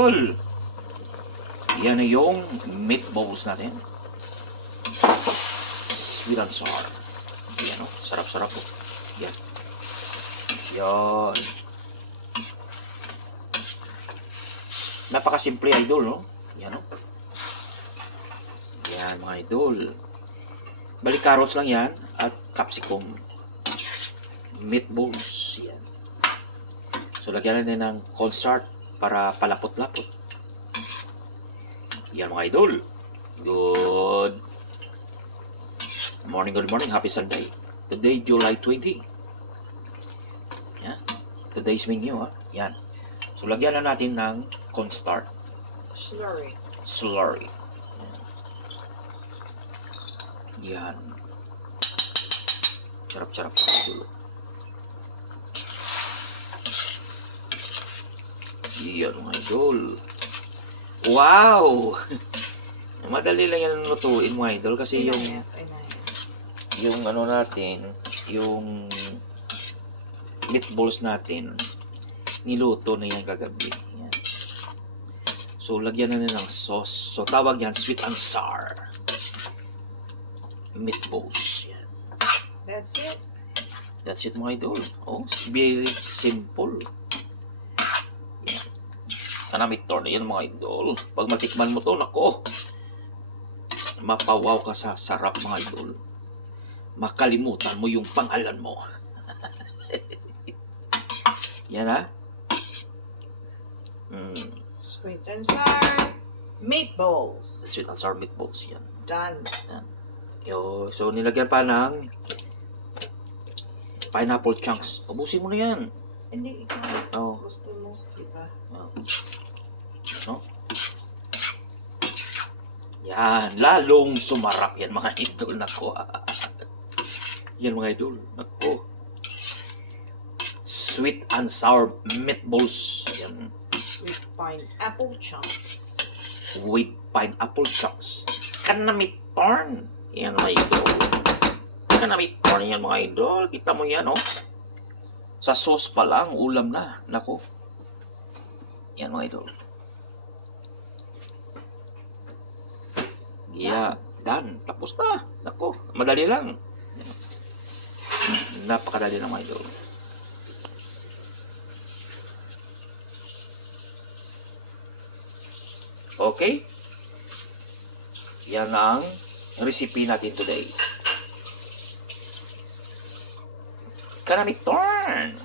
Tol, yan na yung meatballs natin. Sweet and sour. Yan o, sarap-sarap po. Yan. Yan. Napakasimple, idol, no? Yan o. Yan, mga idol. Balik carrots lang yan at capsicum. Meatballs. Yan. So, lagyan natin ng cornstarch para palapot-lapot. Yan, mga idol. Good morning, good morning. Happy Sunday. Today, July 20. Yan. Today's menu, ha. Yan. So, lagyan na natin ng cornstarch. Slurry. Slurry. Yan. Charap-charap pa dulu. Yan, mga idol. Wow! Madali lang yan lutuin, mga idol, kasi yung ano natin, yung meatballs natin, niluto na yan kagabi. Yan. So, lagyan na ng sauce. So, tawag yan, sweet and sour meatballs. Yan. That's it. That's it, mga idol. Oh, very simple. Yan. Kanamit to na yan, mga idol. Pag matikman mo to, nako, mapawaw ka sa sarap, mga idol. Makalimutan mo yung pangalan mo. Yan, ha? Sweet and sour meatballs. Sweet and sour meatballs, yan. Done. Yan. So, nilagyan pa ng pineapple chunks. Ubusin mo na yan. Hindi, ikaw. Oh. Gusto mo, diba? Oh. No? Yan. Lalong sumarap yan, mga idol. Nako. Yan, mga idol. Nako. Sweet and sour meatballs. Yan. With pineapple chunks. With pineapple chunks. Kanamit corn. Yan, mga idol. Kanamit corn yan, mga idol. Kita mo yan, oh. Sa sauce pa lang, ulam na. Nako. Yan, mga idol. Yeah, done. Tapos na. Nako, madali lang. Napakadali lang, mga idol. Okay? Yan ang recipe natin today. Kanamit corn.